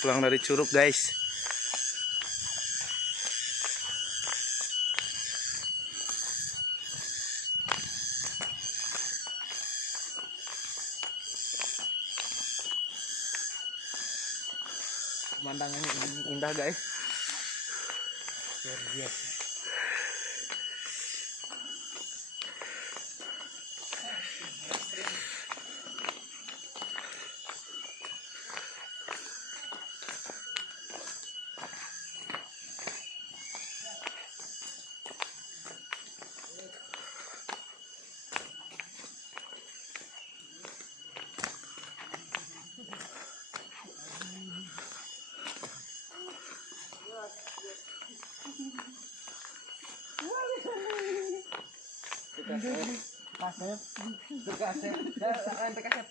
Pulang dari Curug guys. Pemandangannya indah guys. Luar biasa.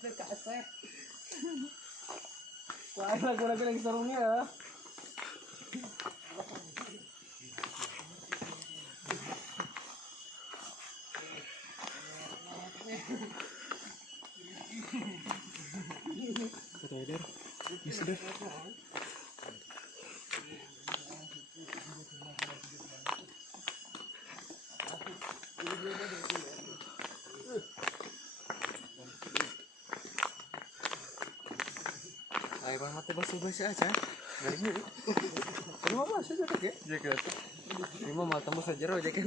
Kasep. Wah, lagu-lagu lagi serunya ya. Ayo bang mati basuh-basuh aja. Garingnya. Terima basuh aja kan ya. Jaket. Ini mah mal tembus aja roh jaket.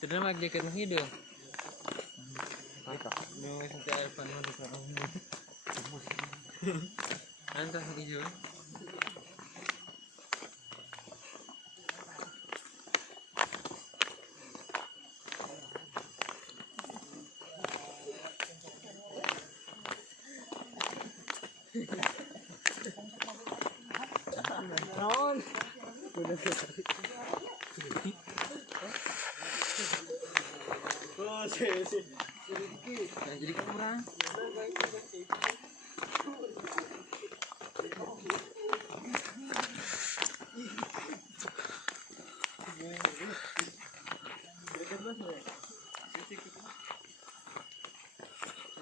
Terima jaket mah hidup. Apa? Mau sampai air panas di sana. Antah hijau. Non. Oh, sih. Jadi kurang.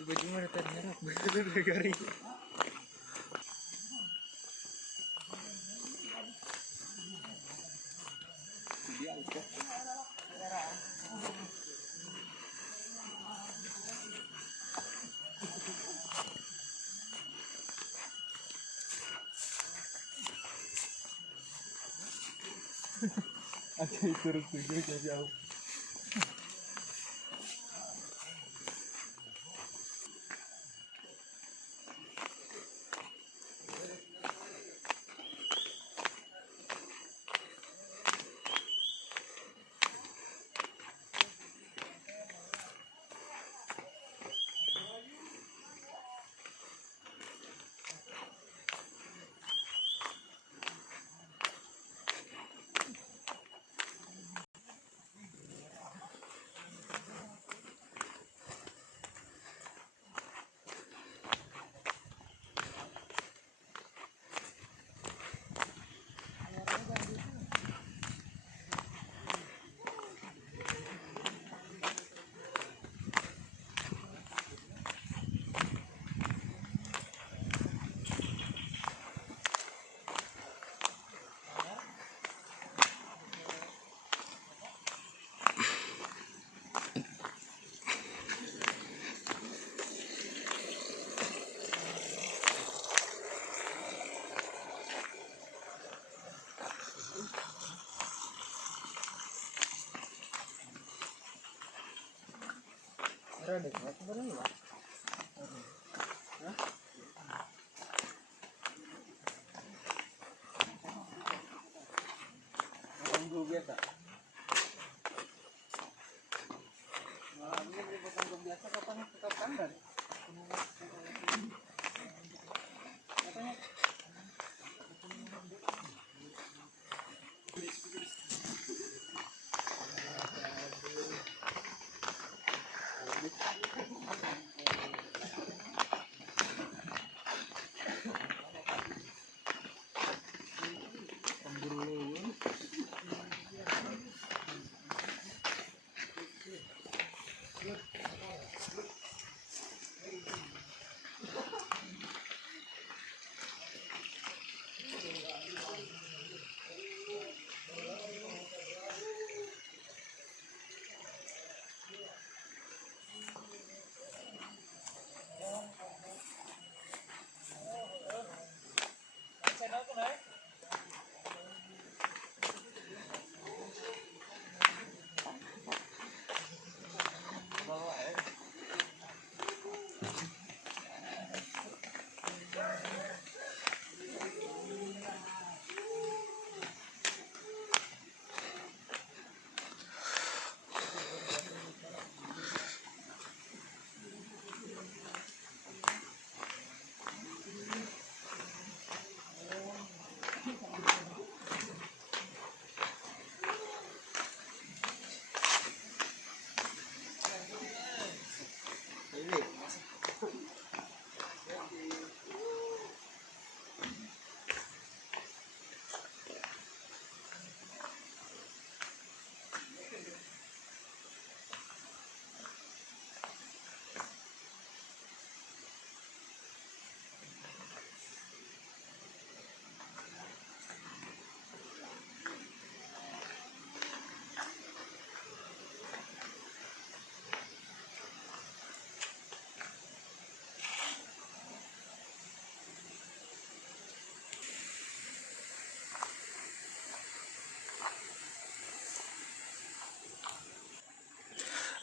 Baju mana ternyata bener garing. Aja turun tujuh jauh. Ada sebenarnya. Tunggu biasa. Malamnya beli potong biasa kapan kan?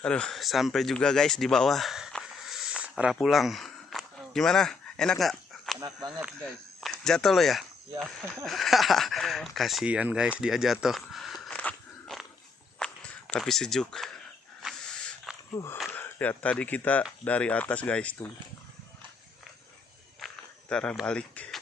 Aduh, sampai juga guys di bawah. Arah pulang. Gimana? Enak nggak? Enak banget guys. Jatuh lo ya? Ya. Kasihan guys, dia jatuh. Tapi sejuk. Ya tadi kita dari atas guys tuh. Kita arah balik.